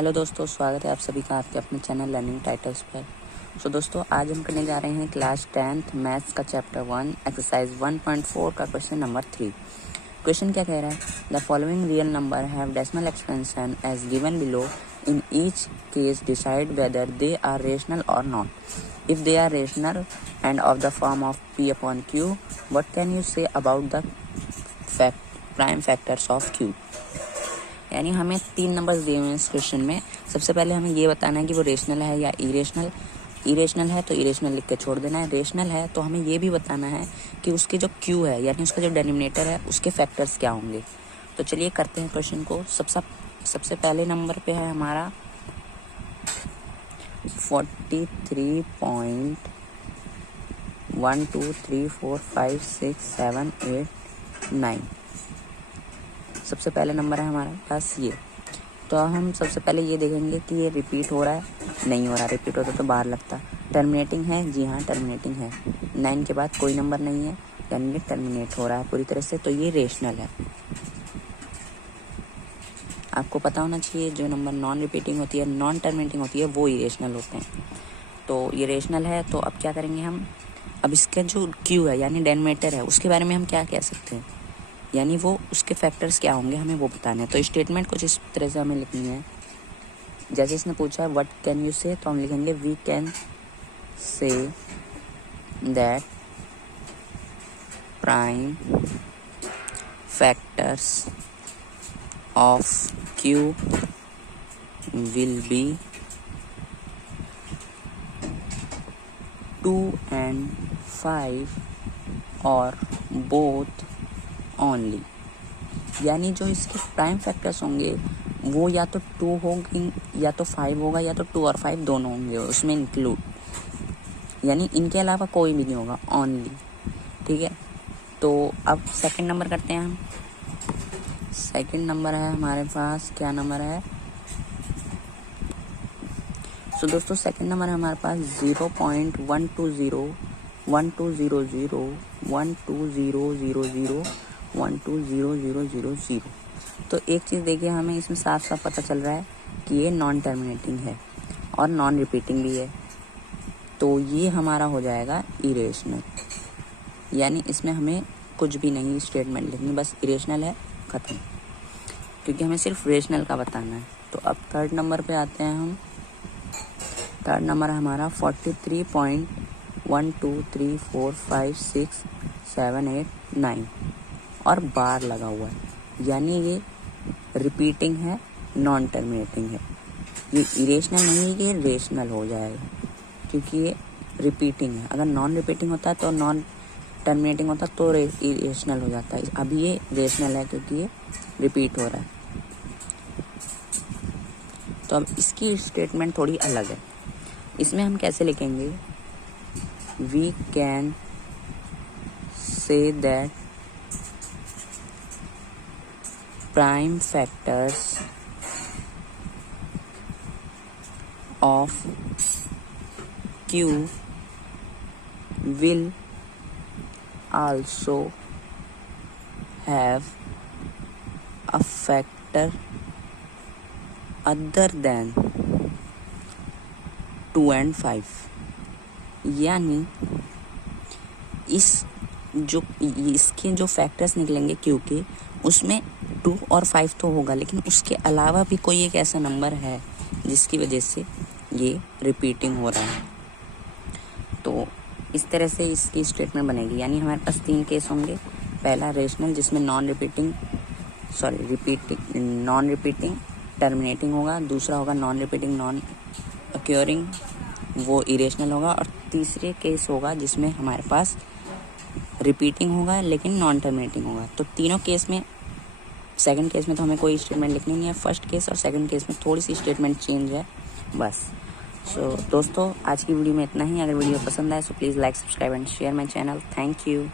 Hello दोस्तों, स्वागत है आप सभी का आपके अपने चैनल लर्निंग टाइटल्स पर। दोस्तों आज हम करने जा रहे हैं क्लास 10th मैथ्स का चैप्टर 1 एक्सरसाइज 1.4 का क्वेश्चन नंबर 3। क्वेश्चन क्या कह रहा है? The following real number have decimal expansion as given below. In each case decide whether they are rational और not. If they are rational and of the form of p upon q, what can you say about the prime factors of q। यानी हमें 3 numbers दिए हुए हैं इस question में। सबसे पहले हमें ये बताना है कि वो रेशनल है या इरेशनल। इरेशनल है तो इरेशनल लिख के छोड़ देना है। रेशनल है तो हमें ये भी बताना है कि उसके जो क्यू है यानी उसका जो डिनोमिनेटर है उसके फैक्टर्स क्या होंगे। तो चलिए करते हैं क्वेश्चन को। सबसे पहले नंबर पे है हमारा 43.123456789। सबसे पहले नंबर है हमारे पास ये। तो हम सबसे पहले ये देखेंगे कि ये रिपीट हो रहा है, नहीं हो रहा। रिपीट होता तो बाहर लगता। टर्मिनेटिंग है, जी हाँ टर्मिनेटिंग है। 9 के बाद कोई नंबर नहीं है यानी ये टर्मिनेट हो रहा है पूरी तरह से, तो ये रेशनल है। आपको पता होना चाहिए जो नंबर नॉन रिपीटिंग होती है, नॉन टर्मिनेटिंग होती है, वो इरेशनल होते हैं। तो ये रेशनल है। तो अब क्या करेंगे हम? अब इसका जो क्यू है यानी डिनोमिनेटर है उसके बारे में हम क्या कह सकते हैं, यानी वो उसके फैक्टर्स क्या होंगे हमें वो बताने हैं। तो स्टेटमेंट कुछ इस तरह से हमें लिखनी है। जैसे इसने पूछा है व्हाट कैन यू से, तो हम लिखेंगे we can say that prime factors of Q will be 2 and 5 और बोथ ओनली। यानी जो इसके प्राइम फैक्टर्स होंगे वो या तो 2 होंगे या तो 5 होगा या तो 2 और 5 दोनों होंगे उसमें इंक्लूड, यानी इनके अलावा कोई भी नहीं होगा, ओनली। ठीक है। तो अब सेकंड नंबर करते हैं हम। सेकंड नंबर है हमारे पास, क्या नंबर है? दोस्तों सेकंड नंबर है हमारे पास 0.1201200120000 तो एक चीज़ देखिए, हमें इसमें साफ साफ पता चल रहा है कि ये नॉन टर्मिनेटिंग है और नॉन रिपीटिंग भी है। तो ये हमारा हो जाएगा इरेशनल, यानी इसमें हमें कुछ भी नहीं स्टेटमेंट लिखनी, बस इरेशनल है, ख़त्म। क्योंकि हमें सिर्फ रेशनल का बताना है। तो अब थर्ड नंबर पे आते हैं हम। थर्ड नंबर है हमारा 43.123456789 और बार लगा हुआ है, यानी ये रिपीटिंग है, नॉन टर्मिनेटिंग है। ये इरेशनल नहीं है, ये रेशनल हो जाएगा क्योंकि ये रिपीटिंग है। अगर नॉन रिपीटिंग होता है तो नॉन टर्मिनेटिंग होता तो इरेशनल हो जाता है। अभी ये रेशनल है क्योंकि ये रिपीट हो रहा है। तो अब इसकी स्टेटमेंट थोड़ी अलग है। इसमें हम कैसे लिखेंगे? We can say that prime factors of Q will also have a factor other than 2 and 5। यानी इसके जो फैक्टर्स निकलेंगे क्यू के, उसमें 2 और 5 तो होगा, लेकिन उसके अलावा भी कोई एक ऐसा नंबर है जिसकी वजह से ये रिपीटिंग हो रहा है। तो इस तरह से इसकी स्टेटमेंट बनेगी। यानी हमारे पास 3 केस होंगे। पहला रेशनल जिसमें नॉन रिपीटिंग टर्मिनेटिंग होगा। दूसरा होगा नॉन रिपीटिंग नॉन अक्योरिंग, वो इरेशनल होगा। और तीसरे केस होगा जिसमें हमारे पास रिपीटिंग होगा लेकिन नॉन टर्मिनेटिंग होगा। तो तीनों केस में, सेकंड केस में तो हमें कोई स्टेटमेंट लिखनी नहीं है। फर्स्ट केस और सेकंड केस में थोड़ी सी स्टेटमेंट चेंज है बस। दोस्तों आज की वीडियो में इतना ही। अगर वीडियो पसंद आए तो please like, subscribe and share my channel. Thank you.